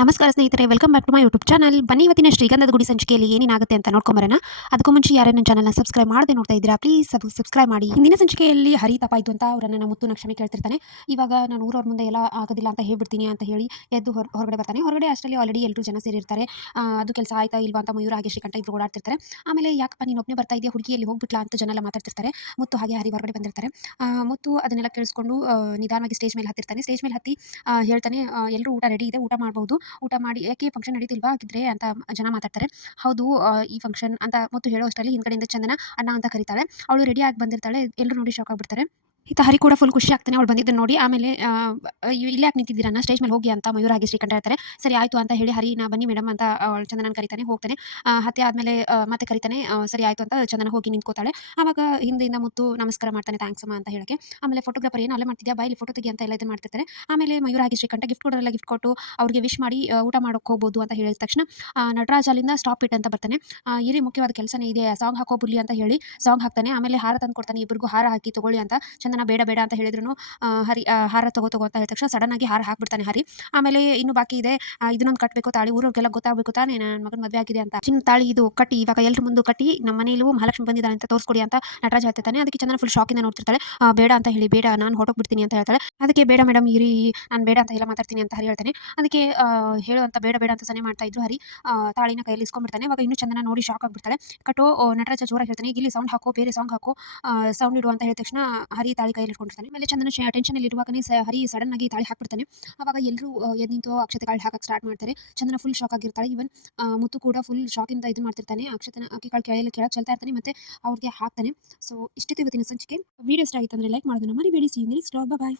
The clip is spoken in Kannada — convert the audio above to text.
ನಮಸ್ಕಾರ ಸ್ನೇಹಿತರೆ, welcome back to my YouTube channel. ಬನ್ನಿ ಇವತ್ತಿನ ಶ್ರೀಗಂಧದ ಗುಡಿ ಸಂಚಿಕೆಯಲ್ಲಿ ಏನೇನಾಗುತ್ತೆ ಅಂತ ನೋಡ್ಕೊಂಬರೋಣ. ಅದಕ್ಕೂ ಮುಂಚೆ ಯಾರೇ ನನ್ನ ಚಾನಲ್ನ ಸಬ್ಸ್ಕ್ರೈಬ್ ಮಾಡದೆ ನೋಡ್ತಾ ಇದ್ದೀರಾ, ಪ್ಲೀಸ್ ಸಬ್ಸ್ಕ್ರೈಬ್ ಮಾಡಿ. ಹಿಂದಿನ ಸಂಚಿಕೆಯಲ್ಲಿ ಹರಿ ತಪ್ಪಾಯಿತು ಅಂತ ಅವರನ್ನ ನಮ್ಮ ಮುತ್ತು ಕ್ಷಮೆ ಕೇಳ್ತಿರ್ತಾನೆ. ಇವಾಗ ನಾನು ಊರವ್ರ ಮುಂದೆ ಎಲ್ಲ ಆಗೋದಿಲ್ಲ ಅಂತ ಹೇಳ್ಬಿಡ್ತೀನಿ ಅಂತ ಹೇಳಿ ಎದ್ದು ಹೊರಗಡೆ ಬರ್ತಾನೆ. ಹೊರಗಡೆ ಅಷ್ಟರಲ್ಲಿ ಆಲ್ರೆಡಿ ಎಲ್ಲರೂ ಜನ ಸೇರಿರ್ತಾರೆ. ಅದು ಕೆಲಸ ಆಯ್ತಾ ಇಲ್ವಾ ಅಂತ ಮಯೂರ ಹಾಗೆ ಶ್ರೀಕಂಠ ಇಬ್ರು ಓಡಾಡ್ತಿರ್ತಾರೆ. ಆಮೇಲೆ ಯಾಕಪ್ಪ ನೀನು ಒಬ್ಬನೇ ಬರ್ತಾ ಇದೆಯಾ, ಹುಡುಗಿಯಲ್ಲಿ ಹೋಗ್ಬಿಟ್ಲಾ ಅಂತ ಜನ ಎಲ್ಲ ಮಾತಾಡ್ತಿರ್ತಾರೆ. ಮುತ್ತು ಹಾಗೆ ಹರಿ ಹೊರಗಡೆ ಬಂದಿರ್ತಾರೆ. ಮುತ್ತು ಅದನ್ನೆಲ್ಲ ಕೇಳಿಸ್ಕೊಂಡು ನಿಧಾನವಾಗಿ ಸ್ಟೇಜ್ ಮೇಲೆ ಹತ್ತಿರ್ತಾನೆ. ಸ್ಟೇಜ್ ಮೇಲೆ ಹತ್ತಿ ಹೇಳ್ತಾನೆ, ಎಲ್ಲರೂ ಊಟ ರೆಡಿ ಇದೆ, ಊಟ ಮಾಡಬಹುದು, ಊಟ ಮಾಡಿ ಯಾಕೆ ಫಂಕ್ಷನ್ ನಡೀತಿಲ್ವಾ ಹಾಗಿದ್ರೆ ಅಂತ ಜನ ಮಾತಾಡ್ತಾರೆ. ಹೌದು, ಈ ಫಂಕ್ಷನ್ ಅಂತ ಮುತ್ತು ಹೇಳೋ ಅಷ್ಟರಲ್ಲಿ ಹಿಂದ್ಗಡೆಯಿಂದ ಚಂದನ ಅಣ್ಣ ಅಂತ ಕರೀತಾಳೆ. ಅವಳು ರೆಡಿ ಆಗಿ ಬಂದಿರ್ತಾಳೆ. ಎಲ್ಲರೂ ನೋಡಿ ಶಾಕ್ ಆಗ್ಬಿಡ್ತಾರೆ. ಈತ ಹರಿ ಕೂಡ ಫುಲ್ ಖುಷಿ ಆಗ್ತಾನೆ ಅವಳು ಬಂದಿದ್ದನ್ನು ನೋಡಿ. ಆಮೇಲೆ ಇಲ್ಲೇ ಯಾಕೆ ನಿಂತಿದ್ದೀರನ್ನ, ಸ್ಟೇಜ್ ಮೇಲೆ ಹೋಗಿ ಅಂತ ಮಯೂರ ಹಾಗೆ ಶ್ರೀಕಂಠ ಹೇಳ್ತಾರೆ. ಸರಿ ಆಯಿತು ಅಂತ ಹೇಳಿ ಹರಿನ ಬನ್ನಿ ಮೇಡಮ್ ಅಂತ ಚಂದನನ ಕರಿತಾನೆ. ಹೋಗ್ತಾನೆ. ಹತ್ಯೆ ಆದಮೇಲೆ ಮತ್ತೆ ಕರಿತಾನೆ. ಸರಿ ಆಯಿತು ಅಂತ ಚಂದನ ಹೋಗಿ ನಿಂತ್ಕೋತಾಳೆ. ಆವಾಗ ಹಿಂದೆಯಿಂದ ಮುತ್ತು ನಮಸ್ಕಾರ ಮಾಡ್ತಾನೆ, ಥ್ಯಾಂಕ್ಸ್ ಅಮ್ಮ ಅಂತ ಹೇಳಕ್ಕೆ. ಆಮೇಲೆ ಫೋಟೋಗ್ರಾಫರ್ ಏನು ಅಲ್ಲೇ ಮಾಡ್ತಿದ್ಯಾ, ಬಾಯಲ್ಲಿ ಫೋಟೋ ತೆಗಿ ಅಂತ ಎಲ್ಲ ಇದನ್ನು ಮಾಡ್ತಿರ್ತಾರೆ. ಆಮೇಲೆ ಮಯೂರ ಹಾಗೆ ಶ್ರೀಕಂಠ ಗಿಫ್ಟ್ ಕೊಡೋರೆಲ್ಲ ಗಿಫ್ಟ್ ಕೊಟ್ಟು ಅವ್ರಿಗೆ ವಿಶ್ ಮಾಡಿ ಊಟ ಮಾಡೋಕೆ ಹೋಗ್ಬೋದು ಅಂತ ಹೇಳಿದ ತಕ್ಷಣ ನಟರಾಜ್ ಅಲ್ಲಿಂದ ಸ್ಟಾಪ್ ಇಟ್ ಅಂತ ಬರ್ತಾನೆ. ಇರಿ, ಮುಖ್ಯವಾದ ಕೆಲಸನೇ ಇದೆ, ಸಾಂಗ್ ಹಾಕೋ ಬುರ್ಲಿ ಅಂತ ಹೇಳಿ ಸಾಂಗ್ ಹಾಕ್ತಾನೆ. ಆಮೇಲೆ ಹಾರ ತಂದು ಕೊಡ್ತಾನೆ. ಇಬ್ಬರಿಗೂ ಹಾರ ಹಾಕಿ ತಗೊಳ್ಳಿ ಅಂತ. ಚಂದನ ಬೇಡ ಬೇಡ ಅಂತ ಹೇಳಿದ್ರು ಹರಿ ಹಾರ ತಗೋ ಅಂತ ಹೇಳಿದ ತಕ್ಷಣ ಸಡನ್ ಆಗಿ ಹಾರ ಹಾಕ್ಬಿಡ್ತಾನೆ ಹರಿ. ಆಮೇಲೆ ಇನ್ನು ಬಾಕಿ ಇದೆ, ಇದನ್ನೊಂದು ಕಟ್ಟಬೇಕು, ತಾಳಿ ಊರಿಗೆಲ್ಲ ಗೊತ್ತಾಗಬೇಕು ತಾನೇ ನನ್ನ ಮಗನ ಮದುವೆ ಆಗಿದೆ ಅಂತ. ಚಿನ್ನ ತಾಳಿ ಇದು ಕಟ್ಟಿ ಇವಾಗ ಎಲ್ಲರ ಮುಂದೆ ಕಟ್ಟಿ ನಮ್ಮ ಮನೆಯಲ್ಲೂ ಮಹಾಲಕ್ಷ್ಮಿ ಬಂದಿದ್ದಾಳೆ ಅಂತ ತೋರಿಸ್ಕೊಡಿ ಅಂತ ನಟರಾಜ್ ಹೇಳ್ತಾನೆ. ಅದಕ್ಕೆ ಚಂದನ ಫುಲ್ ಶಾಕಿಂದ ನೋಡ್ತಿರ್ತಾಳೆ. ಬೇಡ ಅಂತ ಹೇಳಿ, ಬೇಡ ನಾನು ಹೊರಟೋಗ್ಬಿಡ್ತೀನಿ ಅಂತ ಹೇಳ್ತಾಳೆ. ಅದಕ್ಕೆ ಬೇಡ ಮೇಡಮ್ ಇರಿ, ನಾನು ಬೇಡ ಅಂತ ಎಲ್ಲ ಮಾತಾಡ್ತೀನಿ ಅಂತ ಹರಿ ಹೇಳ್ತಾನೆ. ಅದಕ್ಕೆ ಹೇಳುವಂತ ಬೇಡ ಬೇಡ ಅಂತ ಸನ್ನೆ ಮಾಡ್ತಾ ಇದ್ರು ಹರಿ ತಾಳಿನ ಕೈಯಲ್ಲಿ ಇಸ್ಕೊಂಡ್ಬಿಡ್ತಾನೆ. ಅವಾಗ ಇನ್ನೂ ಚಂದನ ನೋಡಿ ಶಾಕ್ ಆಗ್ಬಿಡ್ತಾಳೆ. ಕಟ್ಟೋ ನಟರಾಜ ಜೋರಾಗಿ ಹೇಳ್ತಾನೆ, ಈಗ ಇಲ್ಲಿ ಸೌಂಡ್ ಹಾಕೋ, ಬೇರೆ ಸಾಂಗ್ ಹಾಕೋ, ಸೌಂಡ್ ಇಡು ಅಂತ ಹೇಳಿದ ತಕ್ಷಣ ಹರಿ ತಾಳಿ ಕೈಯಲ್ಲಿ ಇಟ್ಕೊಂಡಿರ್ತಾನೆ. ಆಮೇಲೆ ಚಂದನ ಟೆನ್ಷನಲ್ಲಿ ಇರುವಾಗನೇ ಹರಿ ಸಡನ್ ಆಗಿ ತಾಳಿ ಹಾಕ್ಬಿಡ್ತಾನೆ. ಅವಾಗ ಎಲ್ಲರೂ ಎದ್ದು ನಿಂತು ಅಕ್ಷತೆ ಕಾಳು ಹಾಕಕ್ಕೆ ಸ್ಟಾರ್ಟ್ ಮಾಡ್ತಾರೆ. ಚಂದನ ಫುಲ್ ಶಾಕ್ ಆಗಿರ್ತಾಳೆ. ಈವನ್ ಮುತ್ತು ಕೂಡ ಫುಲ್ ಶಾಕಿಂದ ಇದು ಮಾಡ್ತಿರ್ತಾನೆ. ಅಕ್ಷತೆ ಅಕ್ಕಿ ಕಾಳು ಕೆಳಗೆ ಚೆಲ್ತಾ ಇರ್ತಾನೆ ಮತ್ತೆ ಅವ್ರಿಗೆ ಹಾಕ್ತಾನೆ. ಸೊ ಇಷ್ಟಿತ್ತು ಇವತ್ತಿನ ಸಂಚಿಕೆ. ವಿಡಿಯೋ ಇಷ್ಟ ಆಗಿತ್ತು ಅಂದರೆ ಲೈಕ್ ಮಾಡೋದನ್ನ ಮರಿಬೇಡಿ. See you next vlog. Bye.